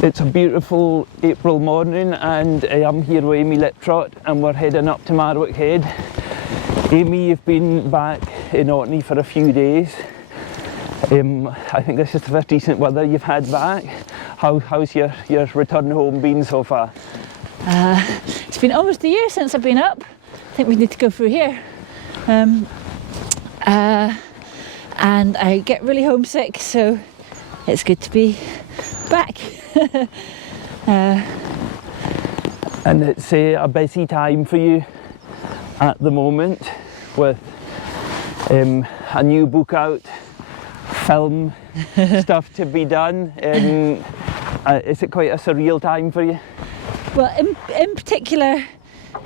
It's a beautiful April morning and I'm here with Amy Liptrot and we're heading up to Marwick Head. Amy, you've been back in Orkney for a few days. I think this is the first decent weather you've had back. How's your return home been so far? It's been almost a year since I've been up. I think we need to go through here. And I get really homesick, so it's good to be back. And it's a busy time for you at the moment with a new book out, film stuff to be done. Is it quite a surreal time for you? Well, in particular,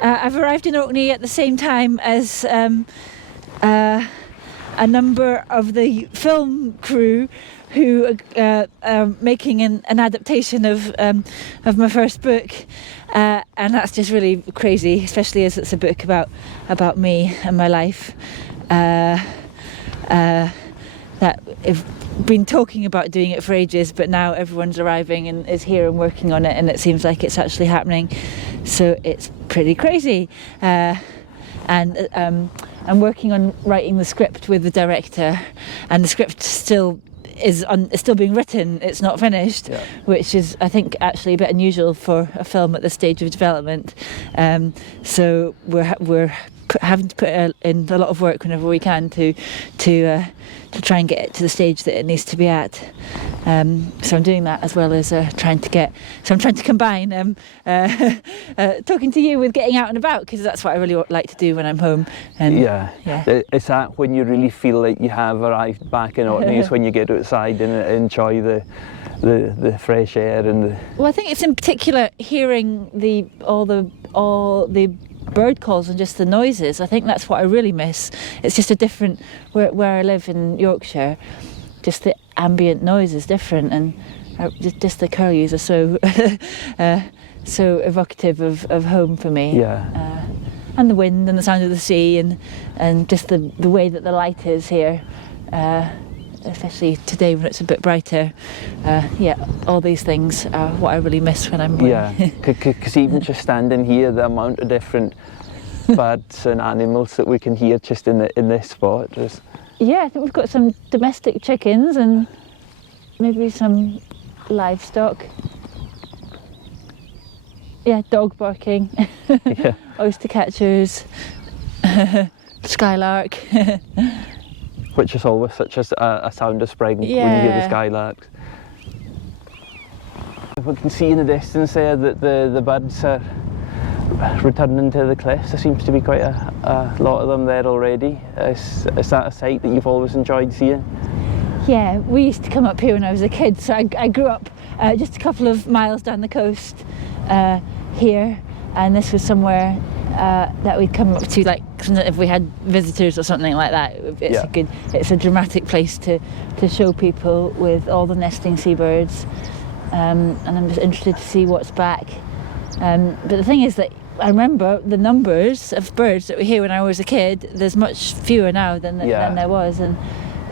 I've arrived in Orkney at the same time as a number of the film crew who are making an adaptation of my first book, and that's just really crazy, especially as it's a book about me and my life. That I've been talking about doing it for ages, but now everyone's arriving and is here and working on it, and it seems like it's actually happening. So it's pretty crazy. And I'm working on writing the script with the director, and the script still is still being written. It's not finished, yeah. Which is, I think, actually a bit unusual for a film at this stage of development. So we're having to put in a lot of work whenever we can to try and get it to the stage that it needs to be at. So I'm doing that as well as trying to combine talking to you with getting out and about, because that's what I really like to do when I'm home. And yeah. It's that when you really feel like you have arrived back in Orkney is when you get outside and enjoy the fresh air and the... Well, I think it's in particular hearing all the bird calls and just the noises. I think that's what I really miss. It's just a different, where I live in Yorkshire, just the ambient noise is different, and just the curlews are so so evocative of home for me. Yeah. And the wind and the sound of the sea and just the way that the light is here, especially today when it's a bit brighter. All these things are what I really miss when I'm away. Yeah, because even just standing here, the amount of different birds and animals that we can hear just in this spot. Yeah, I think we've got some domestic chickens and maybe some livestock. Yeah, dog barking, yeah. Oyster catchers, skylark. Which is always such a sound of spring, yeah. When you hear the skylarks. We can see in the distance there that the birds are returning to the cliffs. There seems to be quite a lot of them there already. Is that a sight that you've always enjoyed seeing? Yeah, we used to come up here when I was a kid, so I grew up just a couple of miles down the coast here, and this was somewhere that we'd come up to, like if we had visitors or something like that. It's a dramatic place to show people with all the nesting seabirds, and I'm just interested to see what's back. But the thing is that I remember the numbers of birds that were here when I was a kid. There's much fewer now than there was, and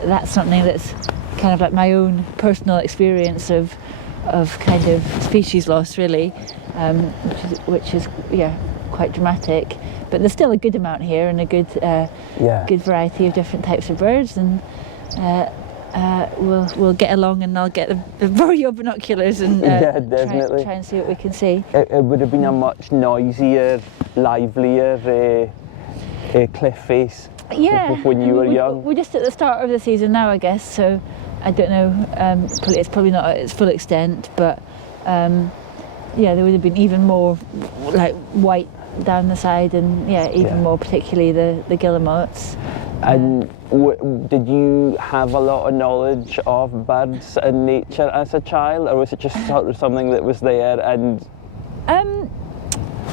that's something that's kind of like my own personal experience of kind of species loss, really, which is quite dramatic. But there's still a good amount here and a good variety of different types of birds, and we'll get along, and I'll borrow your binoculars and try and see what we can see. It would have been a much noisier, livelier cliff face when you were young. We're just at the start of the season now, I guess, so I don't know, it's probably not at its full extent, but there would have been even more like white down the side, and even more particularly the guillemots. And did you have a lot of knowledge of birds and nature as a child, or was it just sort of something that was there? And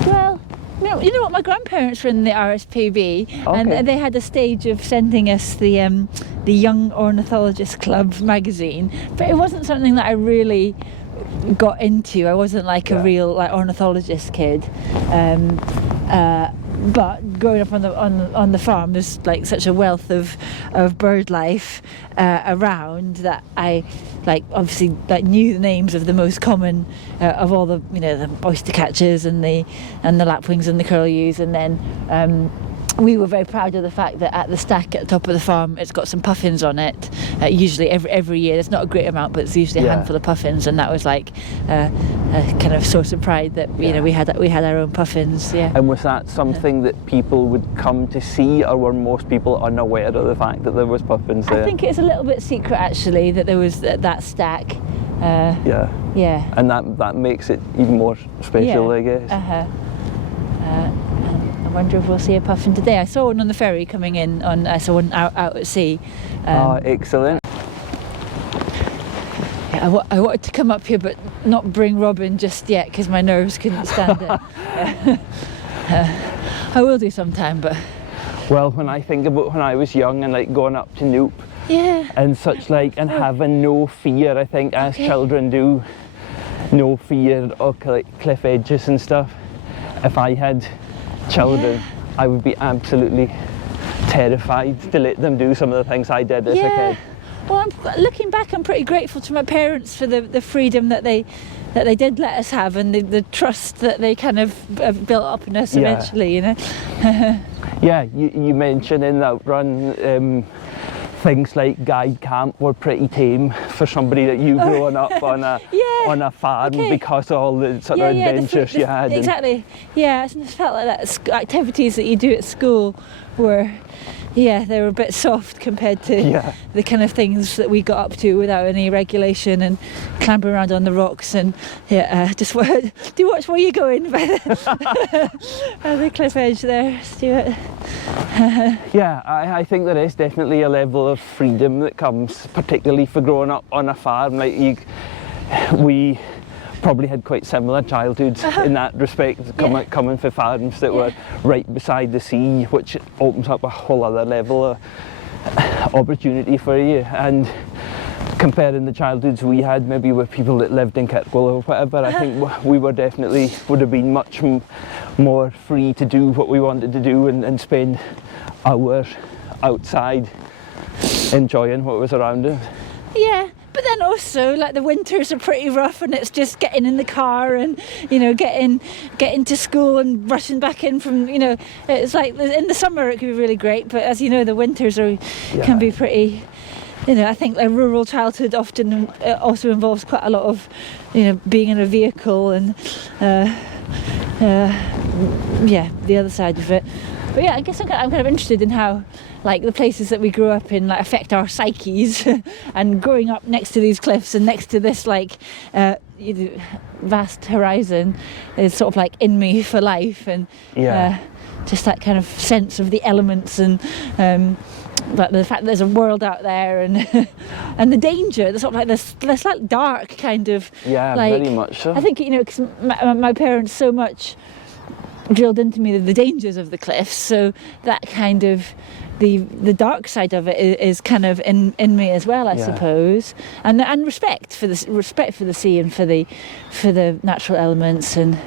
well, you know what, my grandparents were in the RSPB, and they had a stage of sending us the Young Ornithologist Club magazine, but it wasn't something that I really got into. I wasn't like a real ornithologist kid, but growing up on the farm, there's like such a wealth of bird life around that I obviously knew the names of the most common of all the the oyster catchers and the lapwings and the curlews, and then we were very proud of the fact that at the stack at the top of the farm, it's got some puffins on it. Usually every year, there's not a great amount, but it's usually a handful of puffins, and that was like a kind of source of pride that we had our own puffins. Yeah. And was that something that people would come to see, or were most people unaware of the fact that there was puffins there? I think it's a little bit secret actually that there was that stack. Yeah. And that makes it even more special, I guess. I wonder if we'll see a puffin today. I saw one on the ferry coming in. I saw one out at sea. Excellent. Yeah, I wanted to come up here but not bring Robin just yet because my nerves couldn't stand it. I will do sometime, but... Well, when I think about when I was young and going up to Noop and such and having no fear, I think as children do, no fear of cliff edges and stuff. If I had children, I would be absolutely terrified to let them do some of the things I did as a kid. Well, looking back, I'm pretty grateful to my parents for the freedom that they did let us have, and the trust that they kind of built up in us eventually, Yeah, you mentioned in the Outrun things like guide camp were pretty tame for somebody that you growing up on a farm because of all the sort of adventures you had. Exactly. Yeah, I just felt like that activities that you do at school were, they were a bit soft compared to the kind of things that we got up to without any regulation and clambering around on the rocks and just do watch where you're going by the cliff edge there, Stuart. I think there is definitely a level of freedom that comes, particularly for growing up on a farm. We probably had quite similar childhoods in that respect, coming from farms that were right beside the sea, which opens up a whole other level of opportunity for you. And comparing the childhoods we had maybe with people that lived in Kirkwall or whatever, I think we would have been much more free to do what we wanted to do and spend hours outside enjoying what was around us. Yeah. But then also, the winters are pretty rough, and it's just getting in the car and, getting to school and rushing back in from, it's like in the summer it can be really great, but as you know, the winters can be pretty, I think a rural childhood often also involves quite a lot of, being in a vehicle and, the other side of it. But I guess I'm kind of interested in how the places that we grew up in affect our psyches and growing up next to these cliffs and next to this vast horizon is sort of in me for life, and just that kind of sense of the elements and the fact that there's a world out there and and the danger, the sort of this dark kind of very much so. I think because my parents so much drilled into me the dangers of the cliffs, so that kind of the dark side of it is kind of in me as well, I suppose, and respect for the sea and for the natural elements, and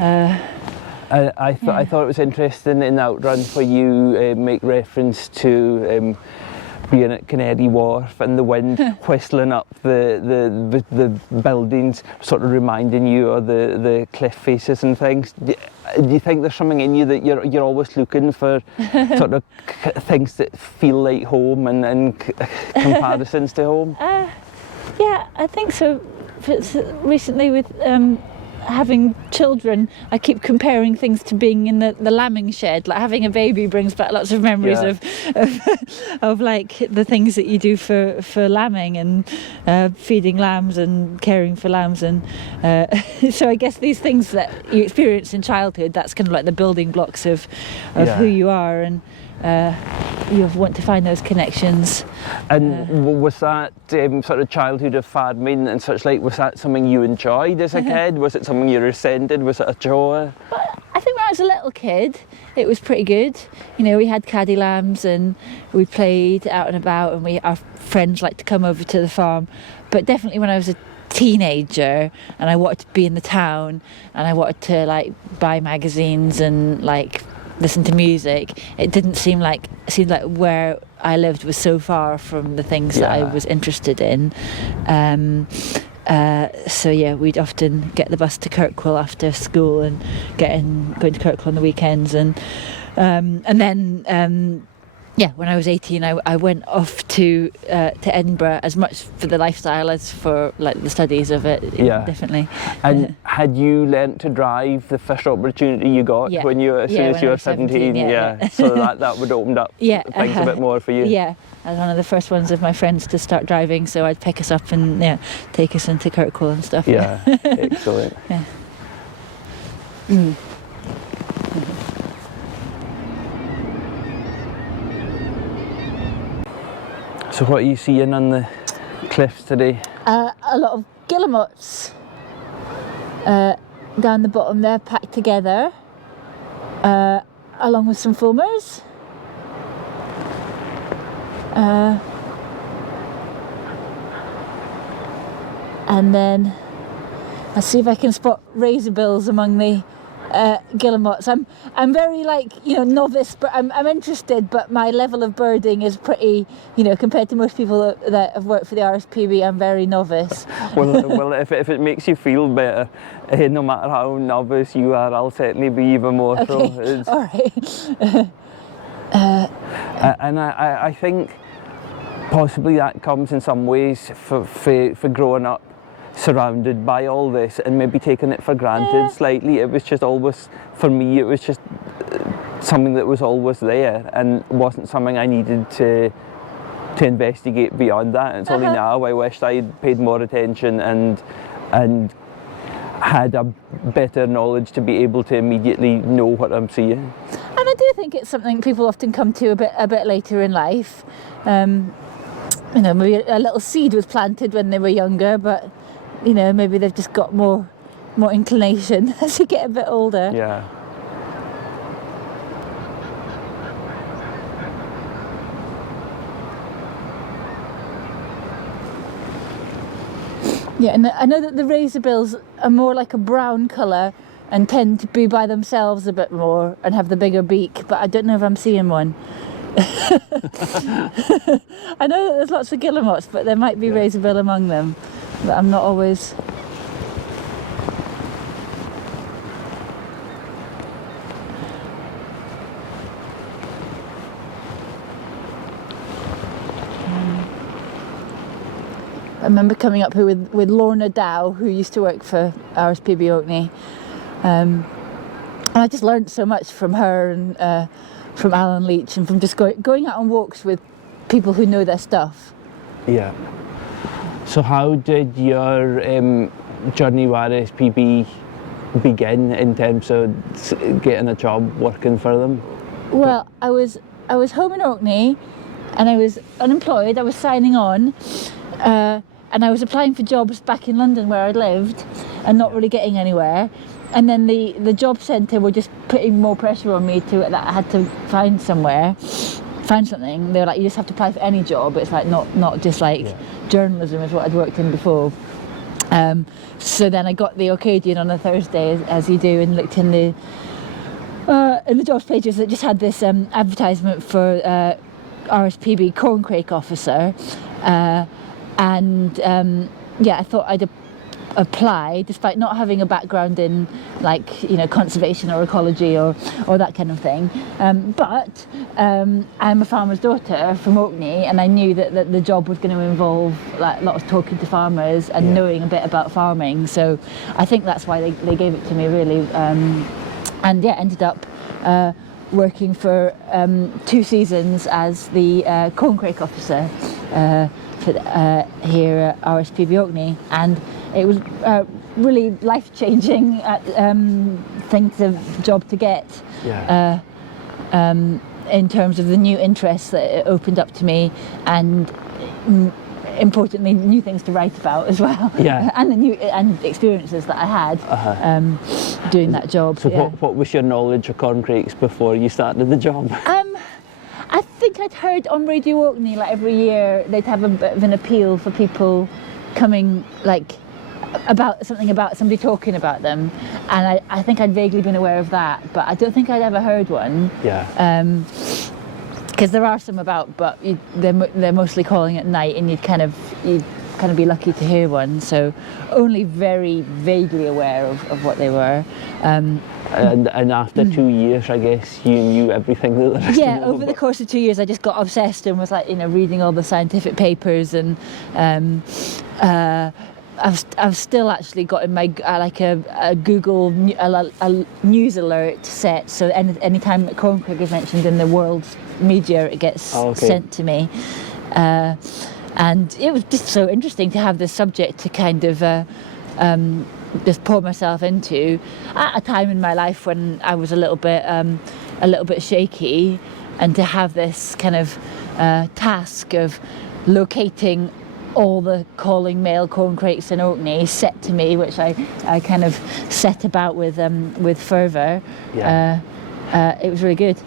I thought it was interesting in Outrun for you make reference to being at Canary Wharf and the wind whistling up the buildings, sort of reminding you of the cliff faces and things. Do you think there's something in you that you're always looking for sort of things that feel like home and comparisons to home? I think so. Recently with having children, I keep comparing things to being in the lambing shed. Having a baby brings back lots of memories of the things that you do for lambing and feeding lambs and caring for lambs, and so I guess these things that you experience in childhood, that's kind of the building blocks of who you are, and you want to find those connections. And was that sort of childhood of farming and such was that something you enjoyed as a kid? Was it something you resented? Was it a chore? I think when I was a little kid, it was pretty good. We had caddy lambs and we played out and about, and our friends liked to come over to the farm. But definitely when I was a teenager and I wanted to be in the town and I wanted to buy magazines and listen to music, it didn't seem like where I lived was so far from the things that I was interested in. So yeah, we'd often get the bus to Kirkwall after school and going to Kirkwall on the weekends, and then when I was 18, I went off to Edinburgh, as much for the lifestyle as for like the studies of it. Yeah, definitely. And had you learnt to drive the first opportunity you got when you as soon as you were 17? So that would open up things a bit more for you. Yeah, I was one of the first ones of my friends to start driving, so I'd pick us up and take us into Kirkwall and stuff. Yeah, excellent. Yeah. So what are you seeing on the cliffs today? A lot of guillemots down the bottom there, packed together, along with some fulmars. And then I'll see if I can spot razorbills among the guillemots. I'm very novice, but I'm interested, but my level of birding is pretty, compared to most people that have worked for the RSPB, I'm very novice. well if it makes you feel better, no matter how novice you are, I'll certainly be even more so. All right. And I think possibly that comes in some ways for growing up surrounded by all this and maybe taking it for granted slightly. It was just always, for me, it was just something that was always there and wasn't something I needed to investigate beyond that. It's only now I wished I'd paid more attention and had a better knowledge to be able to immediately know what I'm seeing. And I do think it's something people often come to a bit later in life. Maybe a little seed was planted when they were younger, but maybe they've just got more inclination as you get a bit older. Yeah. Yeah, and I know that the razorbills are more like a brown colour and tend to be by themselves a bit more and have the bigger beak, but I don't know if I'm seeing one. I know that there's lots of guillemots, but there might be razorbill among them, but I'm not always. I remember coming up here with Lorna Dow, who used to work for RSPB Orkney, and I just learned so much from her and from Alan Leach and from just going out on walks with people who know their stuff. Yeah. So how did your journey with RSPB begin in terms of getting a job working for them? Well, I was home in Orkney and I was unemployed. I was signing on and I was applying for jobs back in London where I lived and not really getting anywhere. And then the job centre were just putting more pressure on me that I had to find something. They were like, you just have to apply for any job. It's like not just like journalism is what I'd worked in before. So then I got the Orcadian on a Thursday, as you do, and looked in the jobs pages that just had this advertisement for RSPB Corncrake Officer, and I thought I'd apply, despite not having a background in conservation or ecology or that kind of thing. But I'm a farmer's daughter from Orkney, and I knew that the job was going to involve a lot of talking to farmers and knowing a bit about farming. So I think that's why they gave it to me, really. Ended up working for 2 seasons as the Corncrake Officer here at RSPB Orkney, and it was really life-changing job to get in terms of the new interests that it opened up to me, and importantly new things to write about as well, and experiences that I had doing that job. So what was your knowledge of corncrakes before you started the job? I think I'd heard on Radio Orkney every year they'd have a bit of an appeal for people coming about somebody talking about them, and I think I'd vaguely been aware of that, but I don't think I'd ever heard one. Yeah. Because there are some about, but they're mostly calling at night, and you'd kind of be lucky to hear one. So only very vaguely aware of what they were. And after 2 years, I guess you knew everything that there was to know over the course of 2 years, I just got obsessed and was like, reading all the scientific papers, and I've still actually got in my a Google a news alert set, so anytime that Corncrake is mentioned in the world's media, it gets sent to me. And it was just so interesting to have this subject to kind of just pour myself into at a time in my life when I was a little bit shaky, and to have this kind of task of locating all the calling male corncrakes in Orkney set to me, which I kind of set about with fervour. Yeah. It was really good.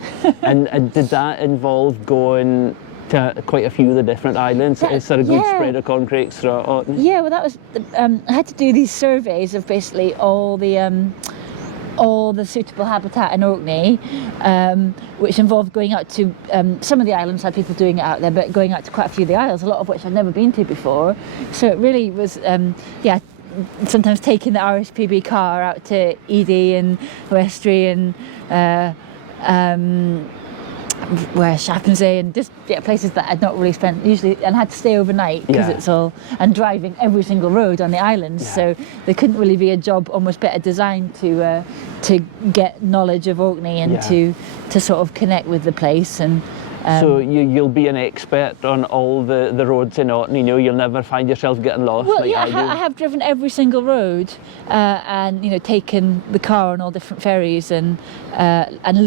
and did that involve going to quite a few of the different islands? Is there a good spread of corncrakes throughout Orkney? Yeah, well, that was I had to do these surveys of basically all the suitable habitat in Orkney, which involved going out to some of the islands had people doing it out there, but going out to quite a few of the isles, a lot of which I'd never been to before. So it really was, sometimes taking the RSPB car out to Edy and Westray and where Chappensay, and just places that I'd not really spent usually, and had to stay overnight because it's all, and driving every single road on the islands, so there couldn't really be a job almost better designed to get knowledge of Orkney and to sort of connect with the place. And so you'll be an expert on all the roads in Orkney. You'll never find yourself getting lost. Well, like I have driven every single road, and taken the car on all different ferries, and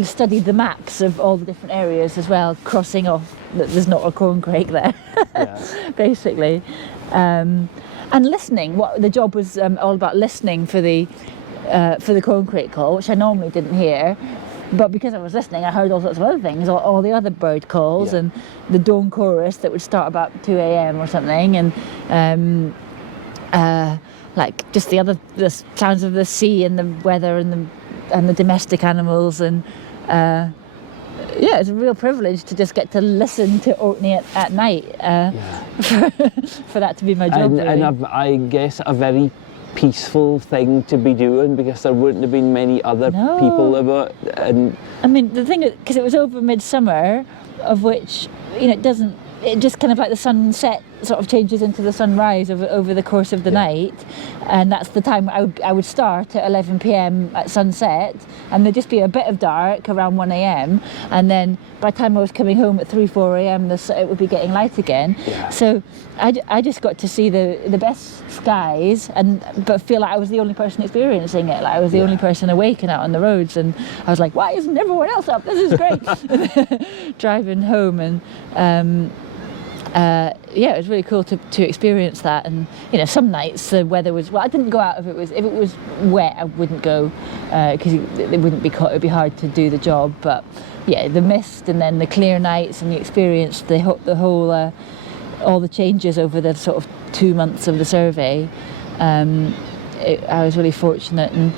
studied the maps of all the different areas as well, crossing off that there's not a corncrake there, basically, and listening. What the job was all about, listening for the corncrake call, which I normally didn't hear. But because I was listening, I heard all sorts of other things, all the other bird calls, and the dawn chorus that would start about 2 a.m. or something, and like just the sounds of the sea and the weather and the domestic animals, and it's a real privilege to just get to listen to Orkney at night, for that to be my job. And I guess a very peaceful thing to be doing, because there wouldn't have been many other people about. And I mean, the thing, because it was over midsummer, of which it just kind of like the sunset sort of changes into the sunrise over the course of the night, and that's the time I would start at 11 p.m. at sunset, and there'd just be a bit of dark around 1 a.m, and then by the time I was coming home at 3-4 a.m. it would be getting light again. So I just got to see the best skies, but feel like I was the only person experiencing it, like I was the only person awake and out on the roads, and I was like, why isn't everyone else up? This is great. Driving home, and it was really cool to experience that. And some nights the weather was, I didn't go out if it was wet. I wouldn't go because it would be hard to do the job. But the mist, and then the clear nights, and you experienced the whole all the changes over the sort of 2 months of the survey. I was really fortunate, and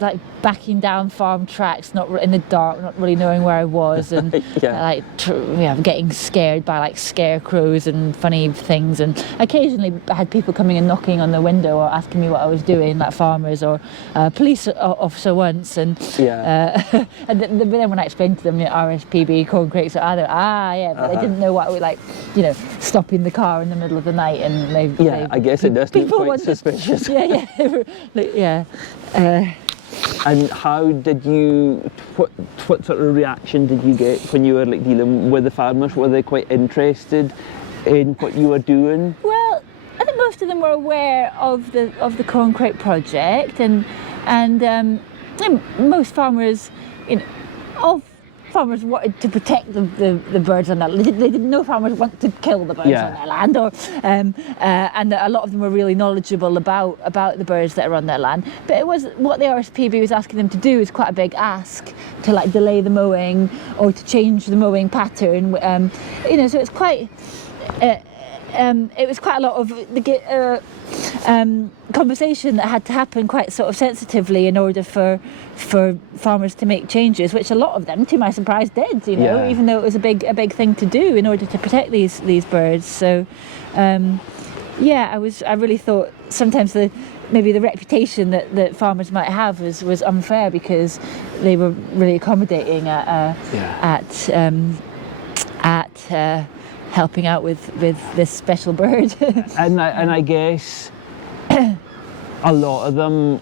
like backing down farm tracks, not in the dark, not really knowing where I was, and getting scared by like scarecrows and funny things, and occasionally I had people coming and knocking on the window or asking me what I was doing, like farmers or police officer once, and and then when I explained to them RSPB Corncrakes, but they didn't know what we stopping the car in the middle of the night, and I guess it does look quite suspicious. And how did what sort of reaction did you get when you were dealing with the farmers? Were they quite interested in what you were doing? Well, I think most of them were aware of the Corncrake project, and most farmers, farmers wanted to protect the birds on that. They didn't know farmers want to kill the birds on their land, and a lot of them were really knowledgeable about the birds that are on their land. But it was what the RSPB was asking them to do is quite a big ask, to delay the mowing or to change the mowing pattern. So it's quite. It was quite a lot of conversation that had to happen quite sort of sensitively in order for farmers to make changes, which a lot of them, to my surprise, did. You know, even though it was a big thing to do in order to protect these birds. So, I really thought sometimes maybe the reputation that farmers might have was unfair because they were really accommodating at helping out with this special bird. and I guess a lot of them,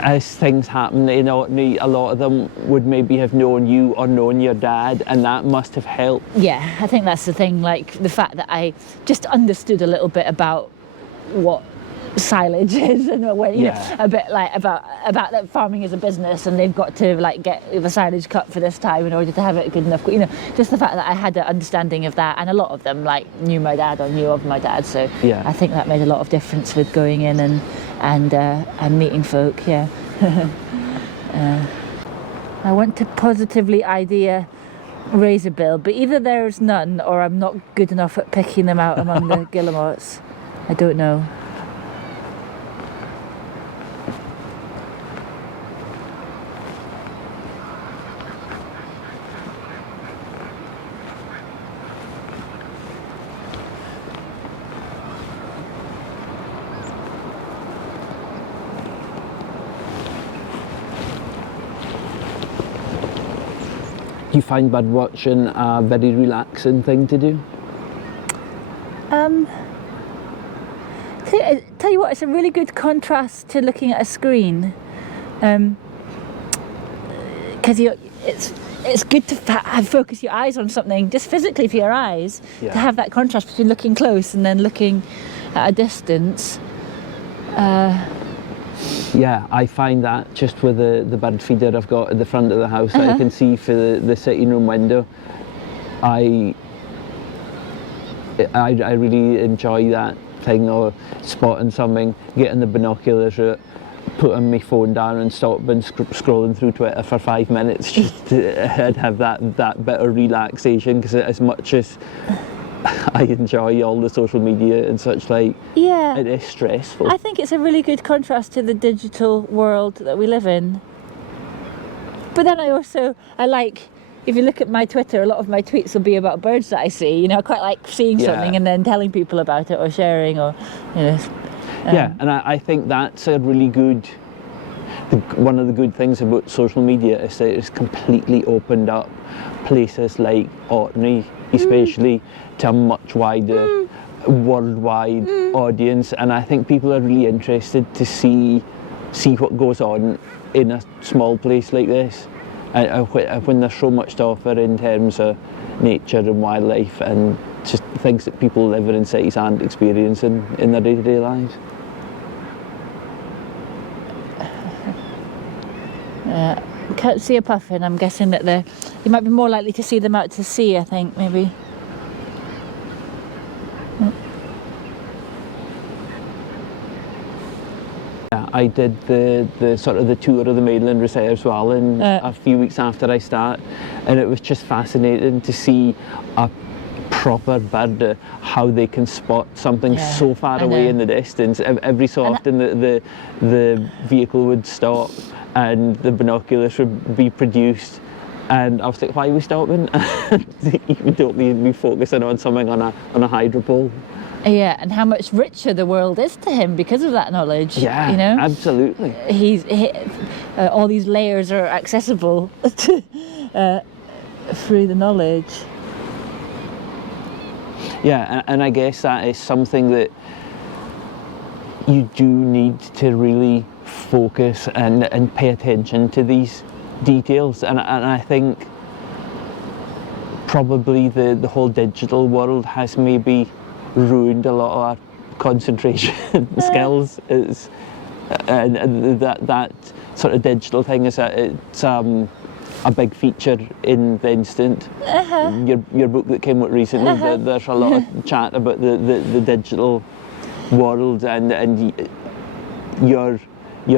as things happen in Orkney, a lot of them would maybe have known you or known your dad, and that must have helped. Yeah, I think that's the thing, like the fact that I just understood a little bit about what silage is and when, you know, a bit like about that farming is a business and they've got to like get the silage cut for this time in order to have it good enough, you know, just the fact that I had an understanding of that, and a lot of them like knew my dad or knew of my dad, so I think that made a lot of difference with going in and meeting folk. I want to positively idea razorbill, but either there's none or I'm not good enough at picking them out among the guillemots. I don't know. Do you find bird watching a very relaxing thing to do? Tell you what, it's a really good contrast to looking at a screen, because it's good to focus your eyes on something just physically for your eyes, to have that contrast between looking close and then looking at a distance. Yeah, I find that just with the bird feeder I've got at the front of the house, I can see for the sitting room window. I really enjoy that thing, or spotting something, getting the binoculars out, putting my phone down and stopping scrolling through Twitter for 5 minutes just to have that bit of relaxation, because as much as I enjoy all the social media and such, like, it is stressful. I think it's a really good contrast to the digital world that we live in. But then I like, if you look at my Twitter, a lot of my tweets will be about birds that I see. You know, I quite like seeing something and then telling people about it or sharing, or, you know. And I think that's a really good, one of the good things about social media is that it's completely opened up places like Orkney, especially, to a much wider worldwide audience, and I think people are really interested to see what goes on in a small place like this, when there's so much to offer in terms of nature and wildlife and just things that people living in cities aren't experiencing in their day-to-day lives. Can't see a puffin. I'm guessing that you might be more likely to see them out to sea, I think, maybe. Yeah, I did the sort of the tour of the mainland reserves well in a few weeks after I started, and it was just fascinating to see a proper bird, how they can spot something so far away in the distance. Every so often the vehicle would stop and the binoculars would be produced, and I was like, why are we stopping? Even though we'd be focusing on something on a hydropole. Yeah, and how much richer the world is to him because of that knowledge. Yeah, you know? Absolutely. All these layers are accessible through the knowledge. Yeah, and I guess that is something that you do need to really focus and pay attention to these details, and I think probably the whole digital world has maybe ruined a lot of our concentration skills. And that sort of digital thing is it's a big feature in the Instant. Your book that came out recently, there's a lot of chat about the digital world and your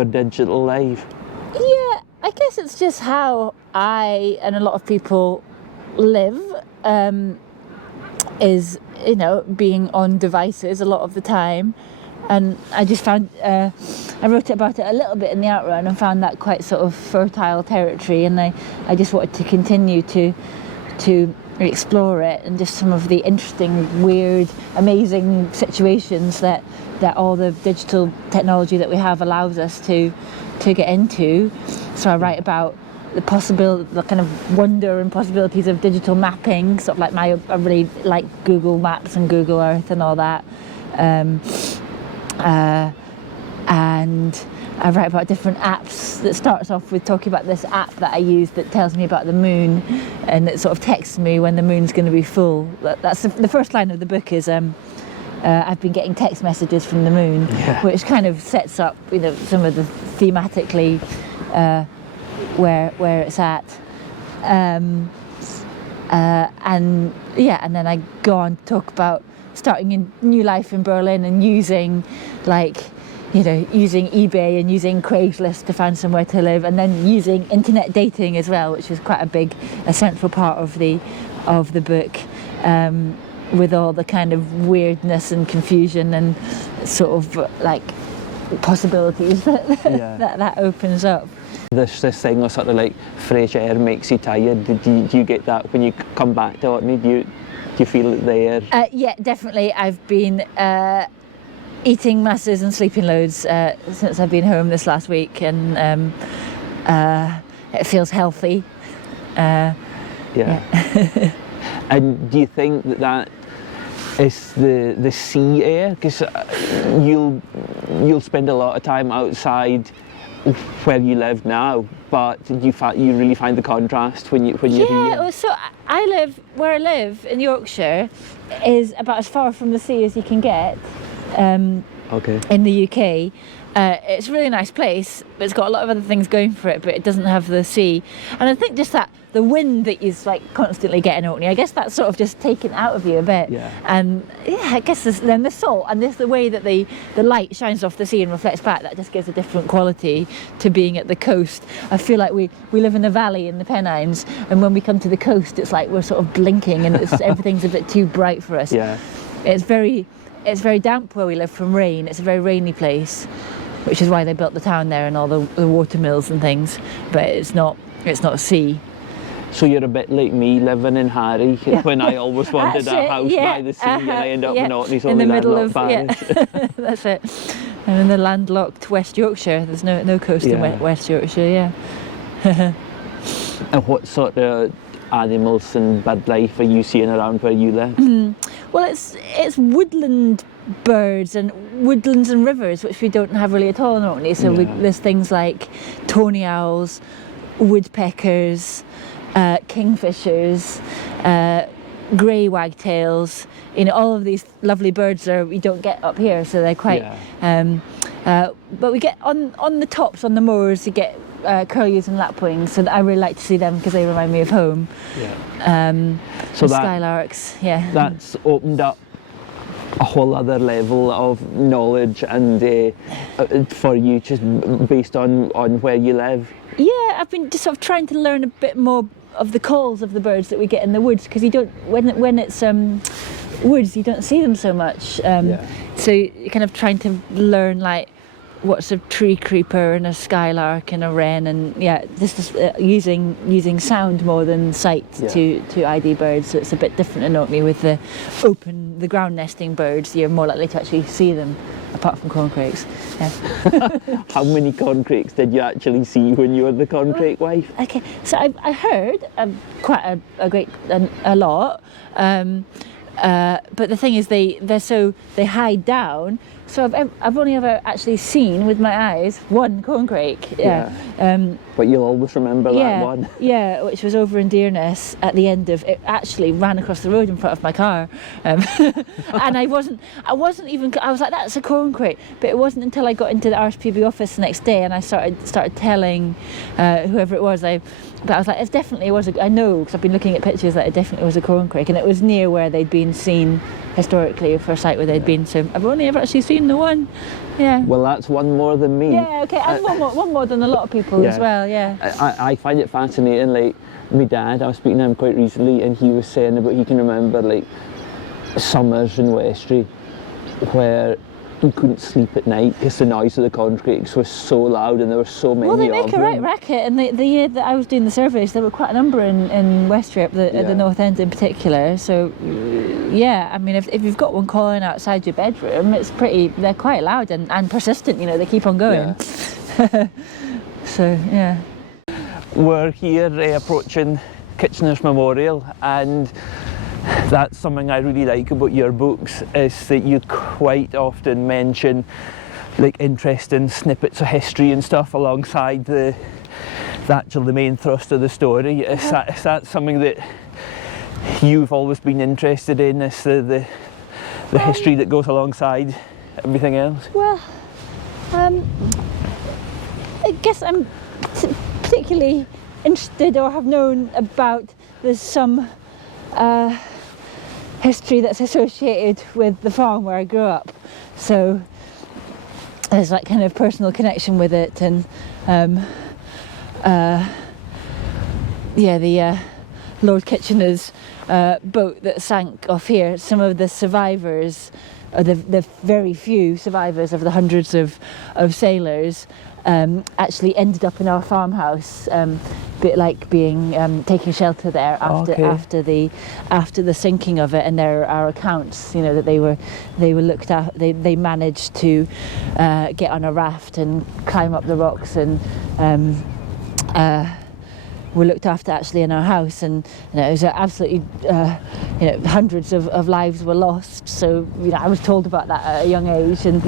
digital life. Yeah, I guess it's just how I and a lot of people live, is, you know, being on devices a lot of the time, and I just found I wrote about it a little bit in the Outrun and found that quite sort of fertile territory, and I just wanted to continue to explore it, and just some of the interesting, weird, amazing situations that all the digital technology that we have allows us to get into. So I write about the kind of wonder and possibilities of digital mapping, sort of like I really like Google Maps and Google Earth and all that. And I write about different apps. That starts off with talking about this app that I use that tells me about the moon, and it sort of texts me when the moon's going to be full. That's the first line of the book is I've been getting text messages from the moon, which kind of sets up, some of the thematically where it's at, and then I go on to talk about starting a new life in Berlin and using eBay and using Craigslist to find somewhere to live, and then using internet dating as well, which is quite a central part of the book, with all the kind of weirdness and confusion and sort of like possibilities that opens up. There's this thing of sort of like fresh air makes you tired. Do you get that when you come back to Orkney? Do you feel it there? Yeah, definitely. I've been eating masses and sleeping loads since I've been home this last week, and it feels healthy. Yeah. And do you think that is the sea air? Because you'll spend a lot of time outside where you live now, but you really find the contrast when you're here? Well, so where I live in Yorkshire is about as far from the sea as you can get in the UK. It's a really nice place, but it's got a lot of other things going for it, but it doesn't have the sea. And I think just that the wind that you like constantly get in Orkney, I guess that's sort of just taken out of you a bit. Yeah. And I guess then the salt and the way that the light shines off the sea and reflects back, that just gives a different quality to being at the coast. I feel like we live in a valley in the Pennines, and when we come to the coast, it's like we're sort of blinking and everything's a bit too bright for us. Yeah. It's very damp where we live from rain. It's a very rainy place, which is why they built the town there and all the water mills and things. But it's not sea. So you're a bit like me living in Harry, when I always wanted a house by the sea, and I end up in Orkney's only landlocked parish. That's it. I'm in the landlocked West Yorkshire. There's no coast in West Yorkshire. And what sort of animals and bird life are you seeing around where you live? Well, it's woodland birds and woodlands and rivers, which we don't have really at all in Orkney. So there's things like tawny owls, woodpeckers, kingfishers, grey wagtails. All of these lovely birds we don't get up here, so they're quite. But we get on the tops, on the moors, you get curlews and lapwings, so I really like to see them because they remind me of home. So skylarks, that's opened up a whole other level of knowledge and for you, just based on where you live. I've been just sort of trying to learn a bit more of the calls of the birds that we get in the woods, because you don't, when it's woods, you don't see them so much. So you're kind of trying to learn like what's a tree creeper and a skylark and a wren, and just using sound more than sight to ID birds. So it's a bit different in Orkney with the ground nesting birds. You're more likely to actually see them, apart from corncrakes. How many corncrakes did you actually see when you were the corncrake wife? Okay, so I heard quite a lot. But the thing is, they hide down. So I've only ever actually seen with my eyes one corncrake. But you'll always remember that one. Yeah, which was over in Dearness at the end of it. Actually ran across the road in front of my car, and I was like, that's a corncrake. But it wasn't until I got into the RSPB office the next day and I started telling whoever it was. But I was like, I know, because I've been looking at pictures, that it definitely was a corncrake, and it was near where they'd been seen historically, for a site where they'd been. So I've only ever actually seen the one. Well, that's one more than me. And one more than a lot of people as well. I find it fascinating. Like my dad, I was speaking to him quite recently, and he was saying about he can remember like summers in Westry where you couldn't sleep at night because the noise of the corncrakes was so loud and there were so many. Well, they of make a them. right racket, and the year that I was doing the surveys, there were quite a number in Westrup, at the north end in particular. So, yeah, I mean, if you've got one calling outside your bedroom, they're quite loud and persistent, you know, they keep on going. Yeah. So, yeah. We're here approaching Kitchener's Memorial, and that's something I really like about your books, is that you quite often mention like interesting snippets of history and stuff alongside the main thrust of the story. Is that something that you've always been interested in, is the history that goes alongside everything else? Well, I guess I'm particularly interested, or have known about, there's some history that's associated with the farm where I grew up, so there's like kind of personal connection with it. And the Lord Kitchener's boat that sank off here, some of the survivors, the very few survivors of the hundreds of sailors, actually ended up in our farmhouse, taking shelter there after the sinking of it. And there are accounts, you know, that they were looked at. They managed to get on a raft and climb up the rocks, and were looked after actually in our house. And you know, it was absolutely, hundreds of lives were lost. So you know, I was told about that at a young age, and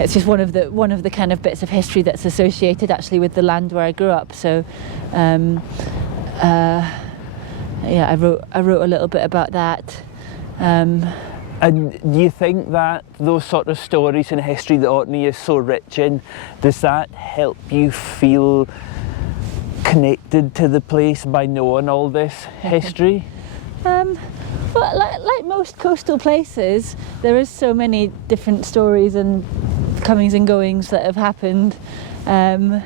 it's just one of the kind of bits of history that's associated actually with the land where I grew up. So I wrote a little bit about that. And do you think that those sort of stories and history that Orkney is so rich in, does that help you feel connected to the place by knowing all this history? Well, like most coastal places, there is so many different stories and comings and goings that have happened. But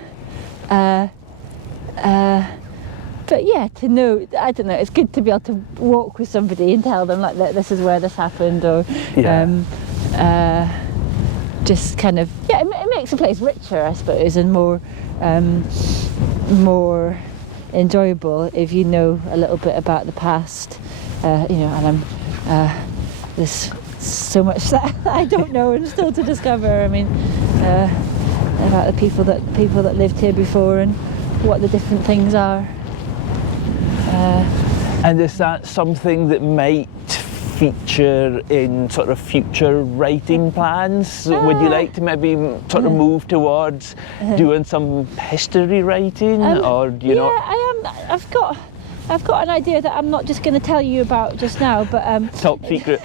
yeah, to know, I don't know, it's good to be able to walk with somebody and tell them like that this is where this happened, or just kind of, it makes a place richer, I suppose, and more enjoyable if you know a little bit about the past, and there's so much that I don't know and still to discover. I mean, about the people that lived here before and what the different things are. And is that something that might feature in sort of future writing plans? Would you like to maybe sort of move towards doing some history writing, or do you not? I am. I've got an idea that I'm not just going to tell you about just now, but top secret.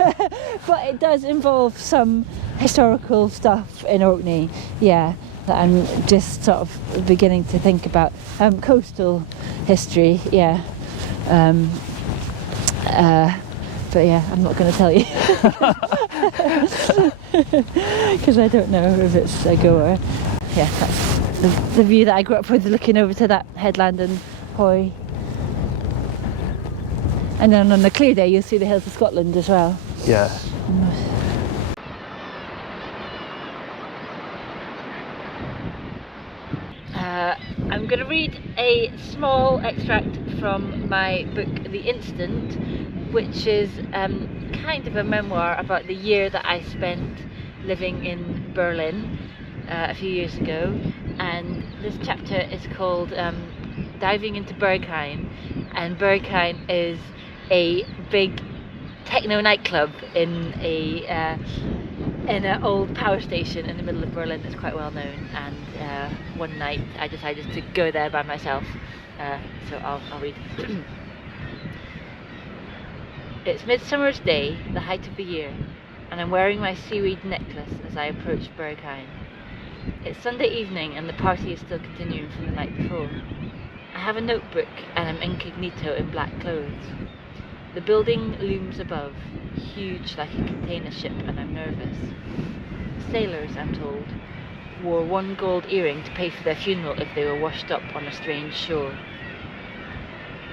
But it does involve some historical stuff in Orkney. Yeah, that I'm just sort of beginning to think about. Coastal history. Yeah. But yeah, I'm not going to tell you because I don't know if it's a goer. Yeah, that's the view that I grew up with, looking over to that headland and Hoy. And then on a clear day you'll see the hills of Scotland as well. Yeah. I'm going to read a small extract from my book The Instant, which is kind of a memoir about the year that I spent living in Berlin a few years ago. And this chapter is called Diving into Berghain, and Berghain is a big techno nightclub in an old power station in the middle of Berlin that's quite well known. And one night I decided to go there by myself, so I'll read. It's Midsummer's Day, the height of the year, and I'm wearing my seaweed necklace as I approach Berghain. It's Sunday evening and the party is still continuing from the night before. I have a notebook and I'm incognito in black clothes. The building looms above, huge like a container ship, and I'm nervous. Sailors, I'm told, wore one gold earring to pay for their funeral if they were washed up on a strange shore.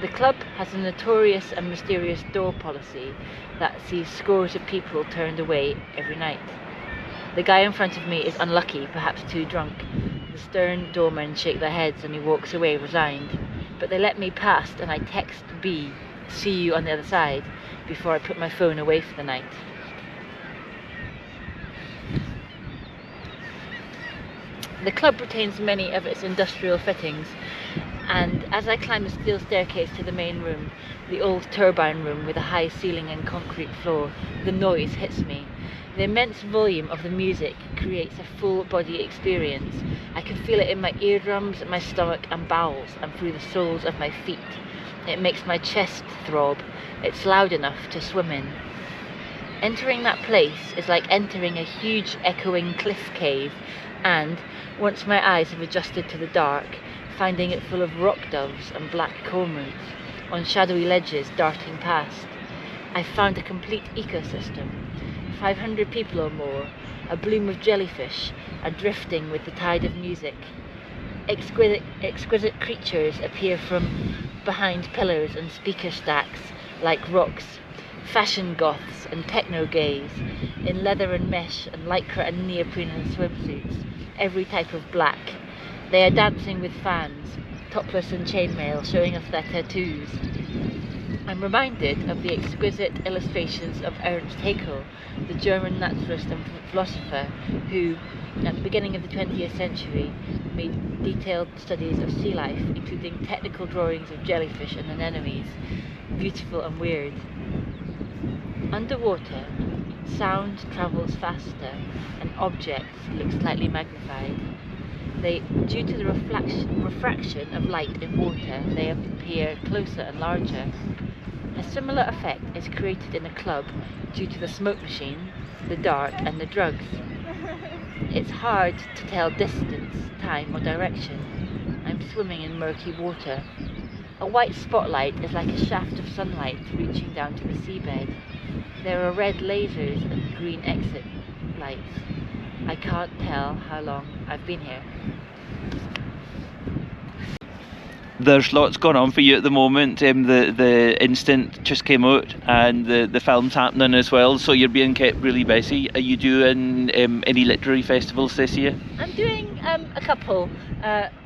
The club has a notorious and mysterious door policy that sees scores of people turned away every night. The guy in front of me is unlucky, perhaps too drunk. The stern doormen shake their heads and he walks away resigned. But they let me past and I text B, see you on the other side, before I put my phone away for the night. The club retains many of its industrial fittings, and as I climb the steel staircase to the main room, the old turbine room with a high ceiling and concrete floor, the noise hits me. The immense volume of the music creates a full-body experience. I can feel it in my eardrums, my stomach and bowels, and through the soles of my feet. It makes my chest throb. It's loud enough to swim in. Entering that place is like entering a huge echoing cliff cave, and, once my eyes have adjusted to the dark, finding it full of rock doves and black cormorants on shadowy ledges darting past. I've found a complete ecosystem. 500 people or more, a bloom of jellyfish, are drifting with the tide of music. Exquisite creatures appear from behind pillars and speaker stacks like rocks, fashion goths and techno gays, in leather and mesh and lycra and neoprene and swimsuits, every type of black. They are dancing with fans, topless and chainmail, showing off their tattoos. I'm reminded of the exquisite illustrations of Ernst Haeckel, the German naturalist and philosopher who, at the beginning of the 20th century, made detailed studies of sea life, including technical drawings of jellyfish and anemones, beautiful and weird. Underwater, sound travels faster and objects look slightly magnified. Due to the refraction of light in water, they appear closer and larger. A similar effect is created in a club due to the smoke machine, the dark and the drugs. It's hard to tell distance, time or direction. I'm swimming in murky water. A white spotlight is like a shaft of sunlight reaching down to the seabed. There are red lasers and green exit lights. I can't tell how long I've been here. There's lots going on for you at the moment. The Instant just came out and the film's happening as well, so you're being kept really busy. Are you doing any literary festivals this year? I'm doing a couple.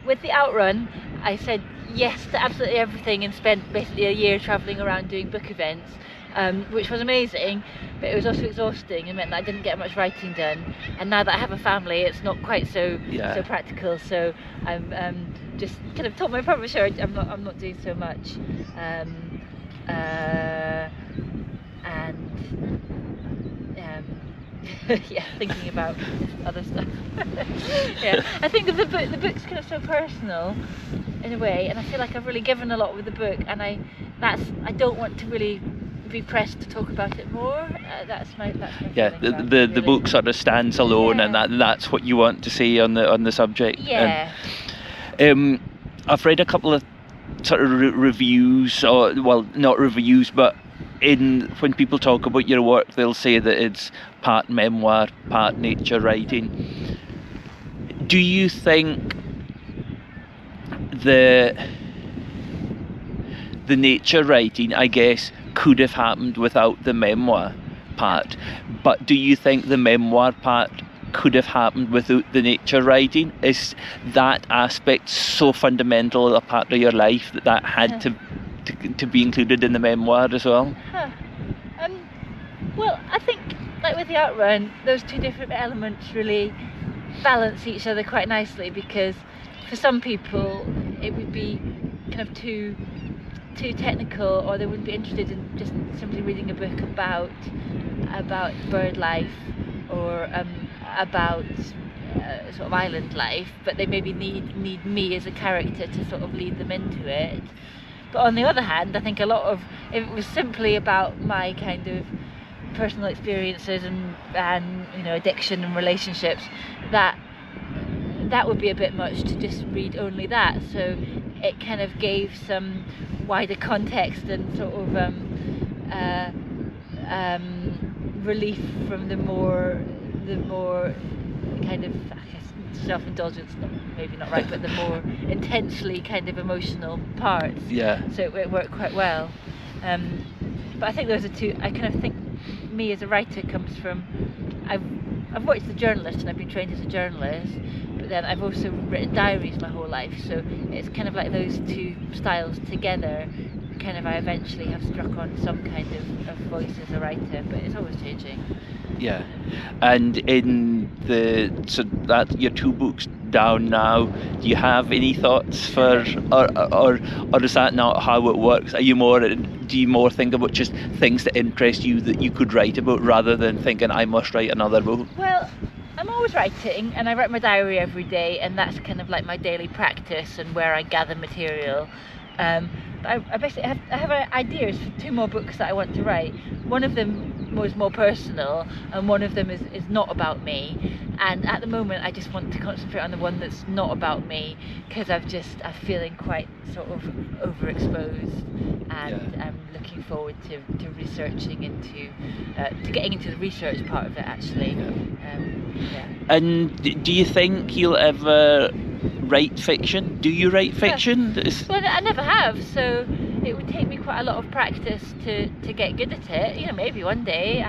With the Outrun, I said yes to absolutely everything and spent basically a year travelling around doing book events, which was amazing, but it was also exhausting and meant that I didn't get much writing done. And now that I have a family, it's not quite so practical. So I'm just kind of told my publisher I'm not doing so much, yeah, thinking about other stuff. Yeah, I think the book's kind of so personal in a way, and I feel like I've really given a lot with the book, and I don't want to really be pressed to talk about it more. That's my the book sort of stands alone, and that's what you want to say on the subject. Yeah. I've read a couple of sort of reviews, or well, not reviews, but when people talk about your work, they'll say that it's part memoir, part nature writing. Do you think the nature writing, I guess, could have happened without the memoir part, but do you think the memoir part could have happened without the nature writing? Is that aspect so fundamental a part of your life that had to be included in the memoir as well? Well, I think like with the Outrun, those two different elements really balance each other quite nicely, because for some people it would be kind of too technical, or they wouldn't be interested in just simply reading a book about bird life or about sort of island life, but they maybe need me as a character to sort of lead them into it. But on the other hand, I think if it was simply about my kind of personal experiences and addiction and relationships, that would be a bit much to just read only that. So it kind of gave some wider context and sort of relief from the more kind of, I guess, self-indulgence, maybe not right, but the more intensely kind of emotional parts. Yeah. So it worked quite well. But I think those are two. I kind of think me as a writer comes from, I've worked as a journalist and I've been trained as a journalist, but then I've also written diaries my whole life, so it's kind of like those two styles together. Kind of, I eventually have struck on some kind of voice as a writer, but it's always changing. Yeah, and in so that your 2 books down now, do you have any thoughts for, or is that not how it works? Do you more think about just things that interest you that you could write about, rather than thinking I must write another book? Well, I'm always writing, and I write my diary every day, and that's kind of like my daily practice and where I gather material. I basically have ideas for 2 more books that I want to write. One of them was more personal, and one of them is not about me. And at the moment, I just want to concentrate on the one that's not about me, because I'm feeling quite sort of overexposed, and I'm looking forward to researching into to getting into the research part of it, actually. And do you think you'll ever write fiction? Do you write fiction? Well, I never have, so it would take me quite a lot of practice to get good at it. You know, maybe one day.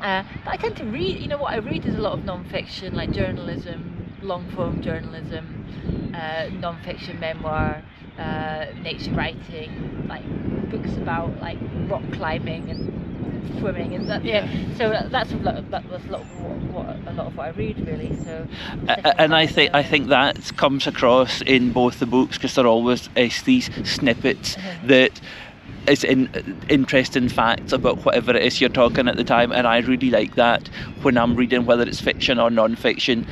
But I tend to read. You know, what I read is a lot of non-fiction, like journalism, long-form journalism, non-fiction memoir, nature writing, like books about like rock climbing and swimming and that. So that's a lot of what I read, really. So and I think that comes across in both the books, because there always is these snippets that is interesting facts about whatever it is you're talking at the time, and I really like that when I'm reading, whether it's fiction or non-fiction,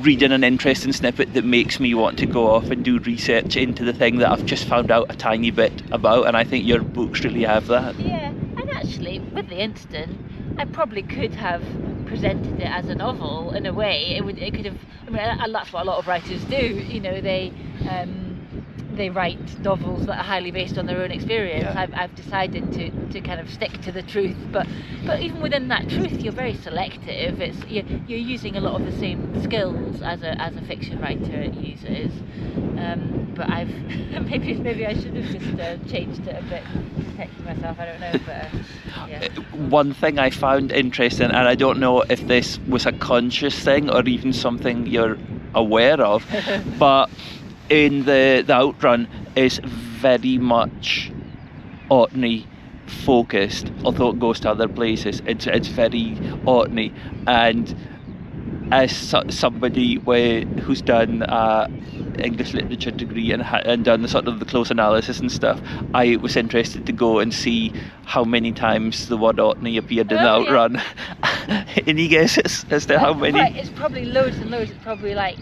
reading an interesting snippet that makes me want to go off and do research into the thing that I've just found out a tiny bit about, and I think your books really have that. Yeah, and actually with The Instant, I probably could have presented it as a novel in a way. It could have. I mean, that's what a lot of writers do. You know, they write novels that are highly based on their own experience. I've decided to kind of stick to the truth, but even within that truth, you're very selective. You're using a lot of the same skills as a fiction writer uses. But I've maybe I should have just changed it a bit, protecting myself. I don't know, but One thing I found interesting, and I don't know if this was a conscious thing or even something you're aware of, but in the Outrun is very much Orkney focused, although it goes to other places. It's very Orkney, and as somebody who's done English literature degree and done the sort of the close analysis and stuff, I was interested to go and see how many times the word Orkney appeared in the Outrun. Any guesses as to how many? It's probably loads and loads. It's probably like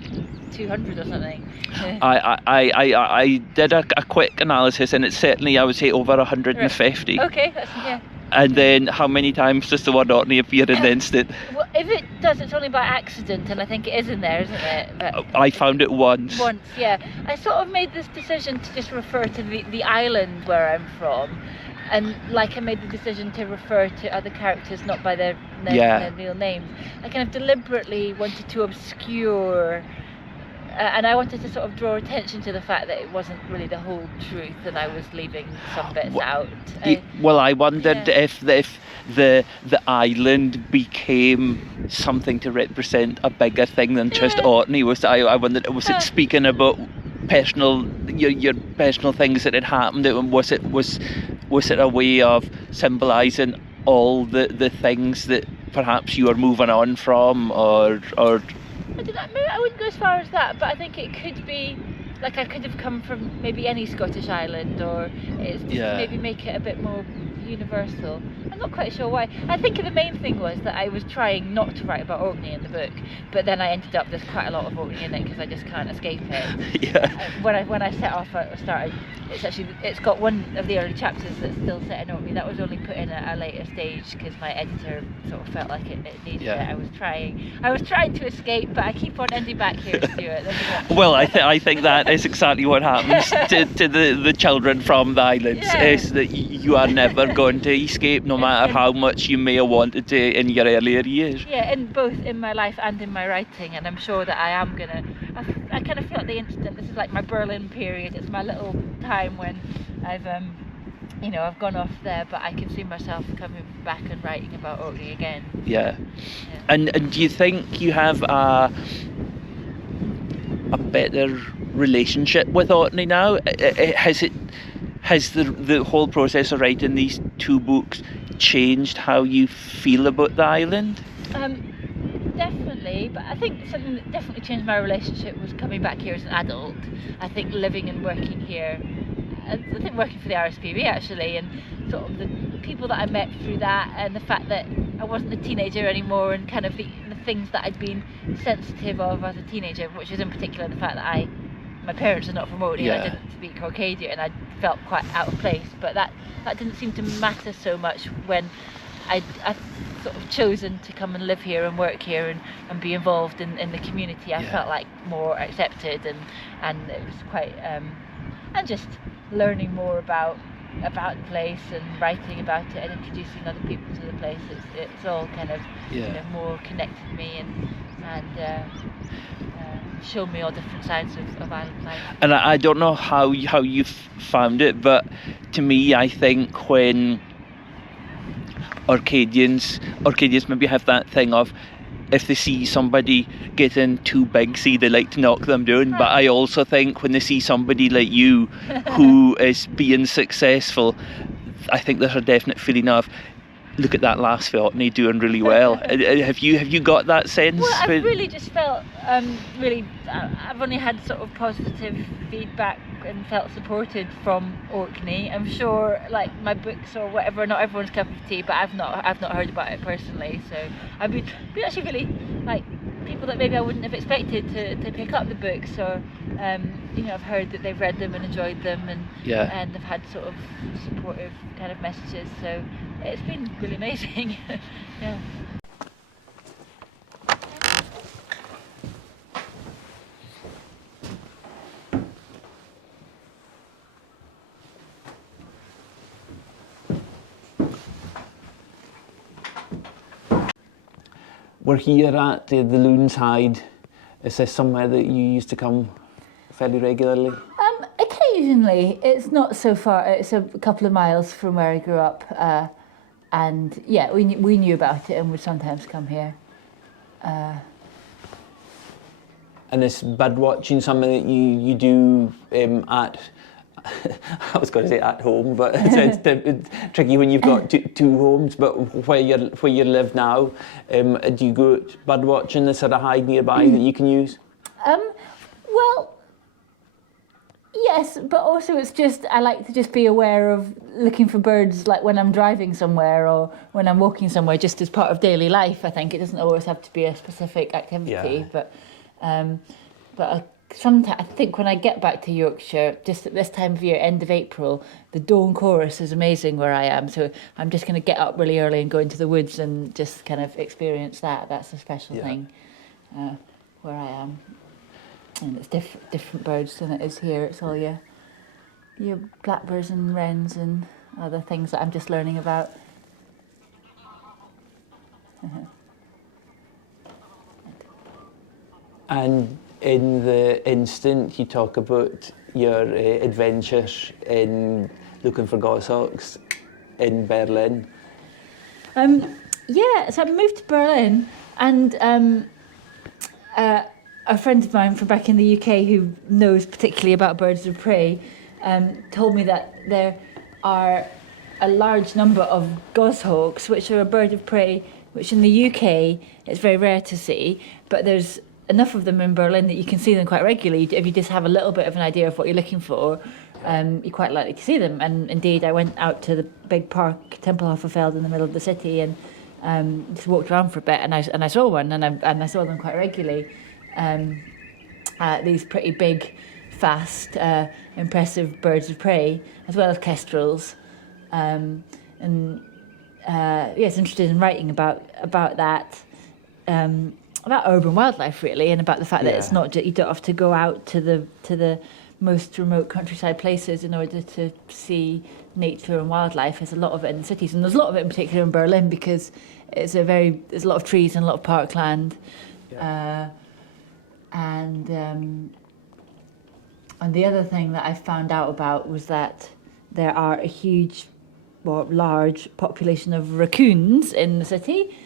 200 or something. I did a quick analysis, and it's certainly, I would say, over 150. Right. Okay, And then how many times does the word Orkney appear in the Instant? Well, if it does, it's only by accident, and I think it is in there, isn't it? But I found it once. Yeah. I sort of made this decision to just refer to the island where I'm from, and like I made the decision to refer to other characters not by their real names. I kind of deliberately wanted to obscure. And I wanted to sort of draw attention to the fact that it wasn't really the whole truth, and I was leaving some bits out. I wondered if the island became something to represent a bigger thing than just Orkney. I wondered, was it speaking about your personal things that had happened? Was it a way of symbolising all the things that perhaps you were moving on from, or? I wouldn't go as far as that, but I think it could be like I could have come from maybe any Scottish island, or it's maybe make it a bit more universal. I'm not quite sure why. I think the main thing was that I was trying not to write about Orkney in the book, but then I ended up, there's quite a lot of Orkney in it because I just can't escape it. When I set off, I started, it's got one of the early chapters that's still set in Orkney. That was only put in at a later stage because my editor sort of felt like it needed it. I was trying to escape, but I keep on ending back here, Stuart. Well, I think that is exactly what happens to the children from the islands, is that you are never going to escape, no matter how much you may have wanted to in your earlier years. Yeah, in both in my life and in my writing, and I'm sure that I am gonna. I kind of feel at The Instant, this is like my Berlin period. It's my little time when I've you know, I've gone off there, but I can see myself coming back and writing about Orkney again. Yeah. And do you think you have a better relationship with Orkney now? Has the whole process of writing these 2 books changed how you feel about the island? Definitely, but I think something that definitely changed my relationship was coming back here as an adult. I think living and working here, I think working for the RSPB actually, and sort of the people that I met through that, and the fact that I wasn't a teenager anymore, and kind of the things that I'd been sensitive of as a teenager, which is in particular the fact that my parents are not from Orkney, and I didn't speak Orcadian, and I felt quite out of place, but that didn't seem to matter so much when I sort of chosen to come and live here and work here and be involved in the community. I felt like more accepted, and it was quite and just learning more about the place and writing about it and introducing other people to the place. It's all kind of you know, more connected me and shown me all different sides of island life. And I don't know how you've found it, but to me, I think when Orcadians maybe have that thing of, if they see somebody getting too big, they like to knock them down. But I also think when they see somebody like you who is being successful, I think there's a definite feeling of, look at that lass for Orkney doing really well. Have you got that sense? Well, I've really just felt I've only had sort of positive feedback and felt supported from Orkney. I'm sure, like, my books or whatever, not everyone's cup of tea, but I've not heard about it personally. So I've been actually really, like, people that maybe I wouldn't have expected to pick up the books, or you know, I've heard that they've read them and enjoyed them, and they've had sort of supportive kind of messages. So it's been really amazing. Yeah. We're here at the Loon's Hide. Is this somewhere that you used to come fairly regularly? Occasionally. It's not so far. It's a couple of miles from where I grew up, and yeah, we knew about it and would sometimes come here. And is bird watching something that you do at? I was going to say at home, but it's tricky when you've got two homes. But where you live now, do you go bird watching? Is there a hide nearby that you can use? Well, yes, but also it's just, I like to just be aware of looking for birds, like when I'm driving somewhere or when I'm walking somewhere, just as part of daily life. I think it doesn't always have to be a specific activity, but sometimes I think when I get back to Yorkshire, just at this time of year, end of April, the dawn chorus is amazing where I am. So I'm just going to get up really early and go into the woods and just kind of experience that. That's a special thing where I am. And it's different birds than it is here. It's all your blackbirds and wrens and other things that I'm just learning about. And in the instant, you talk about your adventures in looking for goshawks in Berlin. Yeah, so I moved to Berlin, and a friend of mine from back in the UK who knows particularly about birds of prey told me that there are a large number of goshawks, which are a bird of prey which in the UK it's very rare to see, but there's enough of them in Berlin that you can see them quite regularly. If you just have a little bit of an idea of what you're looking for, you're quite likely to see them. And indeed, I went out to the big park, Tempelhoferfeld, in the middle of the city, and just walked around for a bit, and I saw one, and I saw them quite regularly. These pretty big, fast, impressive birds of prey, as well as kestrels. Yes, interested in writing about that. About urban wildlife, really, and about the fact that it's not you don't have to go out to the most remote countryside places in order to see nature and wildlife. There's a lot of it in the cities, and there's a lot of it in particular in Berlin because there's a lot of trees and a lot of parkland, and the other thing that I found out about was that there are a huge or large population of raccoons in the city,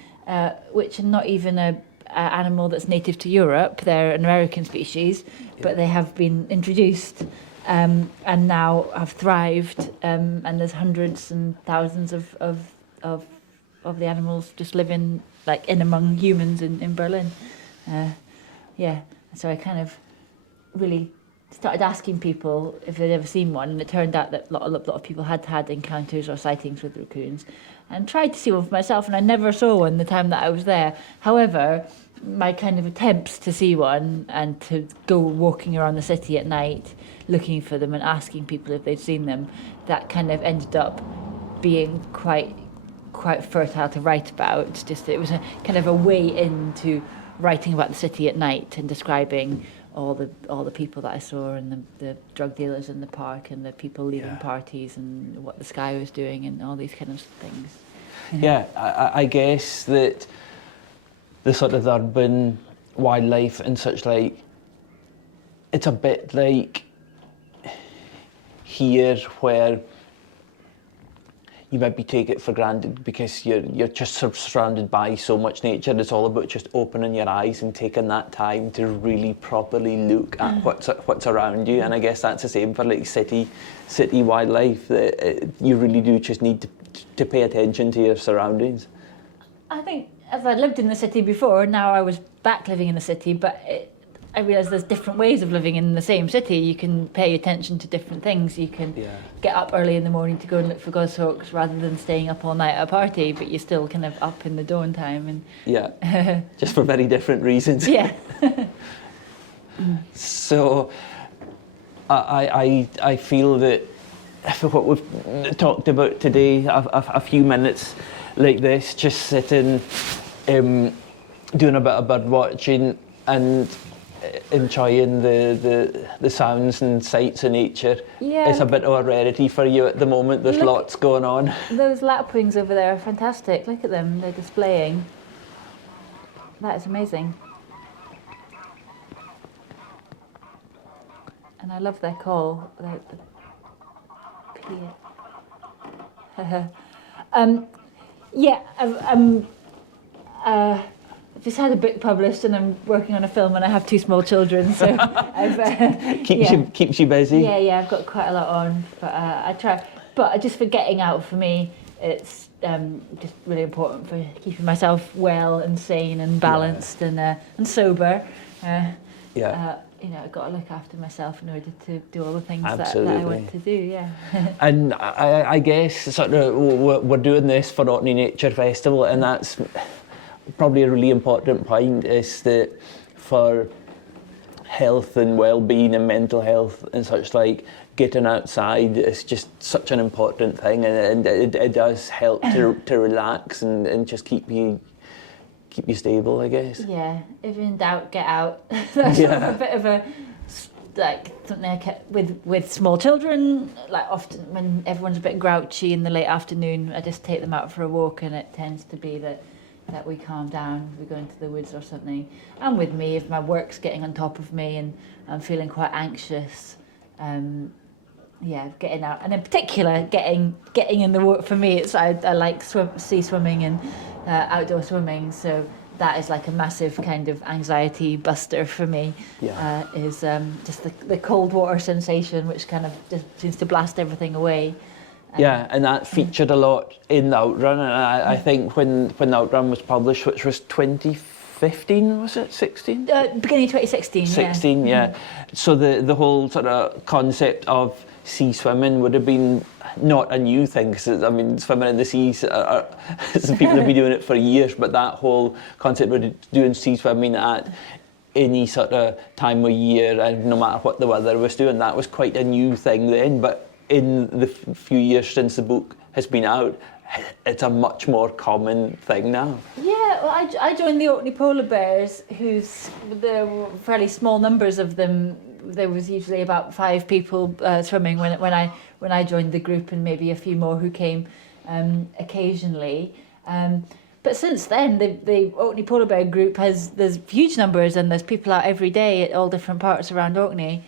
which are not even a animal that's native to Europe. They're an American species, but they have been introduced and now have thrived. And there's hundreds and thousands of the animals just living like in among humans in Berlin. So I kind of really started asking people if they'd ever seen one, and it turned out that a lot of people had had encounters or sightings with raccoons, and tried to see one for myself, and I never saw one the time that I was there. However, my kind of attempts to see one and to go walking around the city at night looking for them and asking people if they'd seen them, that kind of ended up being quite fertile to write about. Just it was a kind of a way into writing about the city at night and describing all the people that I saw, and the drug dealers in the park, and the people leaving parties, and what the sky was doing, and all these kind of things. Yeah, I guess that the sort of urban wildlife and such, like, it's a bit like here where you maybe take it for granted because you're just sort of surrounded by so much nature. It's all about just opening your eyes and taking that time to really properly look at what's around you. And I guess that's the same for like city wildlife. That you really do just need to pay attention to your surroundings. I think as I lived in the city before, now I was back living in the city, but I realised there's different ways of living in the same city. You can pay attention to different things. You can get up early in the morning to go and look for goshawks rather than staying up all night at a party, but you're still kind of up in the dawn time. And just for very different reasons. Yeah. So I feel that for what we've talked about today, a few minutes like this, just sitting, doing a bit of bird watching and enjoying the sounds and sights of nature. Yeah. It's a bit of a rarity for you at the moment. There's lots going on. Those lapwings over there are fantastic. Look at them, they're displaying. That is amazing. And I love their call. I've just had a book published and I'm working on a film, and I have 2 small children, so I've keeps you busy. Yeah, I've got quite a lot on, but I try. But just for getting out, for me, it's just really important for keeping myself well and sane and balanced and sober. I've got to look after myself in order to do all the things that I want to do. Yeah. And I guess sort of we're doing this for Orkney Nature Festival, and that's probably a really important point, is that for health and well-being and mental health and such, like, getting outside is just such an important thing, and it does help to relax and just keep you stable, I guess. Yeah, if in doubt, get out. That's sort of a bit of a, like, something I kept with small children. Like, often when everyone's a bit grouchy in the late afternoon, I just take them out for a walk, and it tends to be that we calm down, we go into the woods or something. And with me, if my work's getting on top of me and I'm feeling quite anxious, getting out, and in particular getting in the water. For me, it's I like sea swimming and outdoor swimming, so that is like a massive kind of anxiety buster for me. Is just the cold water sensation, which kind of just seems to blast everything away. And that featured a lot in the Outrun, and I think when the Outrun was published, which was 2015, was it? 16? Beginning of 2016. 16, yeah. So the whole sort of concept of sea swimming would have been not a new thing, because I mean, swimming in the seas, people have been doing it for years, but that whole concept of doing sea swimming at any sort of time of year, and no matter what the weather was doing, that was quite a new thing then. But in the few years since the book has been out, it's a much more common thing now. Yeah, well, I joined the Orkney Polar Bears, there were fairly small numbers of them. There was usually about 5 people swimming when I joined the group, and maybe a few more who came occasionally. But since then, the Orkney Polar Bear group there's huge numbers, and there's people out every day at all different parts around Orkney.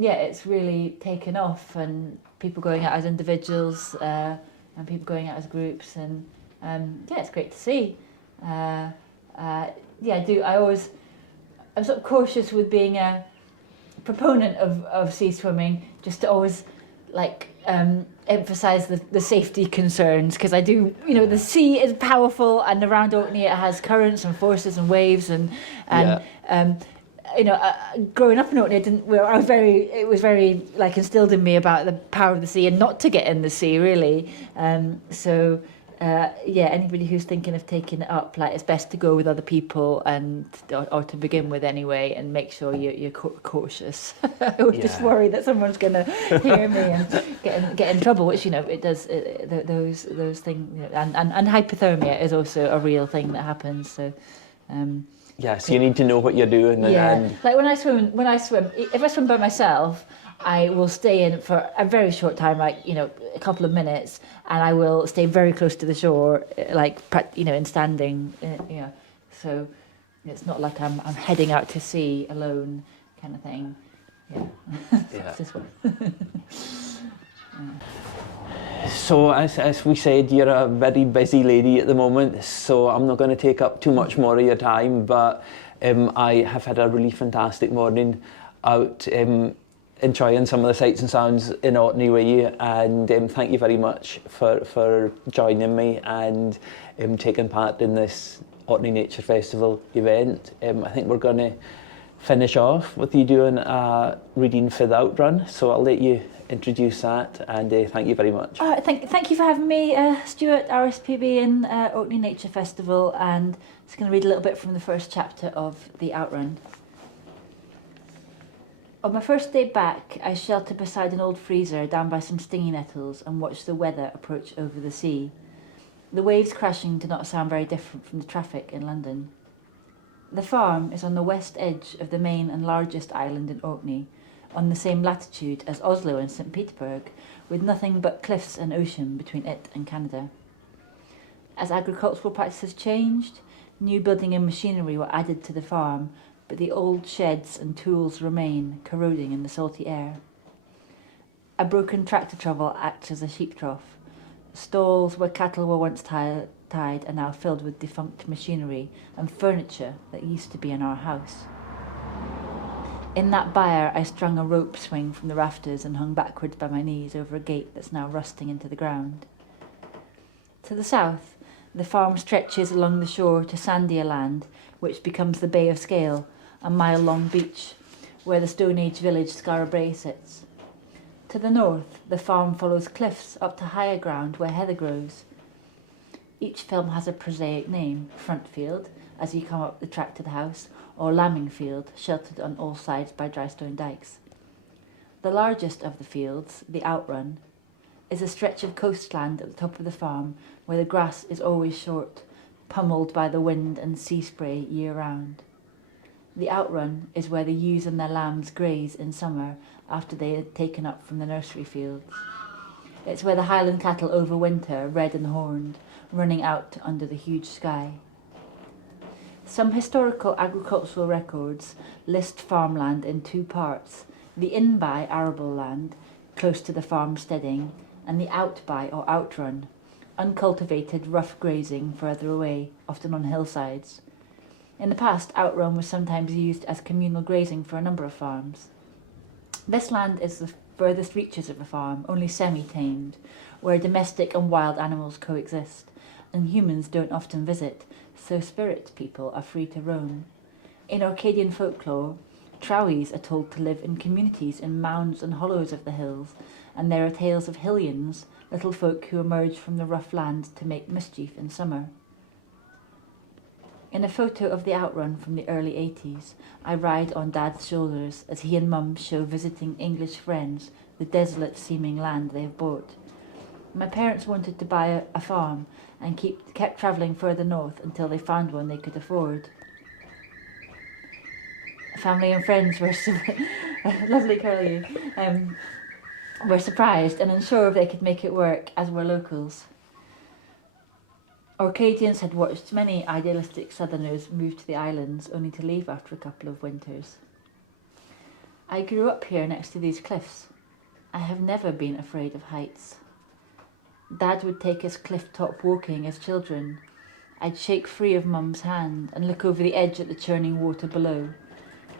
It's really taken off, and people going out as individuals and people going out as groups, and yeah, it's great to see. Yeah, I'm sort of cautious with being a proponent of sea swimming, just to always like emphasize the safety concerns, because I do, you know, the sea is powerful, and around Orkney it has currents and forces and waves, and you know, growing up in Orkney, it was very like instilled in me about the power of the sea and not to get in the sea, really. Yeah, anybody who's thinking of taking it up, like, it's best to go with other people, and or to begin with anyway, and make sure you're cautious. I would just worry that someone's going to hear me and get in trouble, which, you know, it does. Those things, you know, and hypothermia is also a real thing that happens. So. So you need to know what you're doing. Like when I swim, if I swim by myself, I will stay in for a very short time, like, you know, a couple of minutes, and I will stay very close to the shore, like, you know, in standing, you know. So it's not like I'm heading out to sea alone, kind of thing. Yeah. This one. So as we said, you're a very busy lady at the moment, so I'm not going to take up too much more of your time, but I have had a really fantastic morning out enjoying some of the sights and sounds in Orkney with you, and thank you very much for joining me and taking part in this Orkney Nature Festival event. I think we're going to finish off with you doing a reading for the Outrun, so I'll let you introduce that, and thank you very much. Thank you for having me, Stewart, RSPB and Orkney Nature Festival, and just going to read a little bit from the first chapter of the Outrun. On my first day back, I sheltered beside an old freezer down by some stinging nettles and watched the weather approach over the sea. The waves crashing did not sound very different from the traffic in London. The farm is on the west edge of the main and largest island in Orkney, on the same latitude as Oslo and St. Petersburg, with nothing but cliffs and ocean between it and Canada. As agricultural practices changed, new building and machinery were added to the farm, but the old sheds and tools remain, corroding in the salty air. A broken tractor troughel acts as a sheep trough. Stalls where cattle were once tied are now filled with defunct machinery and furniture that used to be in our house. In that byre, I strung a rope swing from the rafters and hung backwards by my knees over a gate that's now rusting into the ground. To the south, the farm stretches along the shore to sandier land, which becomes the Bay of Scale, a mile-long beach, where the Stone Age village Skara Brae sits. To the north, the farm follows cliffs up to higher ground where heather grows. Each film has a prosaic name: Frontfield, as you come up the track to the house, or Lambing Field, sheltered on all sides by dry stone dikes. The largest of the fields, the Outrun, is a stretch of coastland at the top of the farm where the grass is always short, pummeled by the wind and sea spray year-round. The Outrun is where the ewes and their lambs graze in summer after they are taken up from the nursery fields. It's where the Highland cattle overwinter, red and horned, running out under the huge sky. Some historical agricultural records list farmland in two parts: the in-by arable land, close to the farm steading, and the out-by or outrun, uncultivated rough grazing further away, often on hillsides. In the past, outrun was sometimes used as communal grazing for a number of farms. This land is the furthest reaches of a farm, only semi-tamed, where domestic and wild animals coexist, and humans don't often visit, so spirit people are free to roam. In Orcadian folklore, Trowies are told to live in communities in mounds and hollows of the hills, and there are tales of Hillians, little folk who emerge from the rough land to make mischief in summer. In a photo of the Outrun from the early 80s, I ride on Dad's shoulders as he and Mum show visiting English friends the desolate-seeming land they have bought. My parents wanted to buy a farm and kept travelling further north until they found one they could afford. Family and friends were lovely curly, were surprised and unsure if they could make it work, as were locals. Orcadians had watched many idealistic southerners move to the islands only to leave after a couple of winters. I grew up here next to these cliffs. I have never been afraid of heights. Dad would take us cliff-top walking as children. I'd shake free of Mum's hand and look over the edge at the churning water below.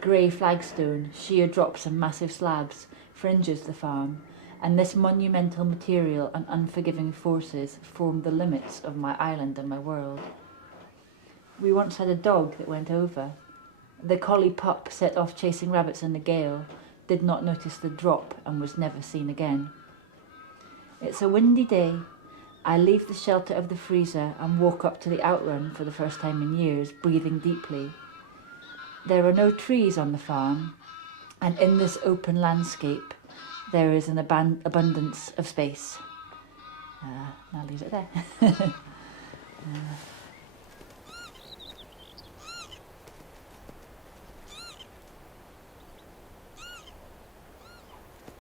Grey flagstone, sheer drops and massive slabs, fringes the farm, and this monumental material and unforgiving forces formed the limits of my island and my world. We once had a dog that went over. The collie pup set off chasing rabbits in the gale, did not notice the drop and was never seen again. It's a windy day. I leave the shelter of the freezer and walk up to the Outrun for the first time in years, breathing deeply. There are no trees on the farm, and in this open landscape there is an abundance of space. I'll leave it there.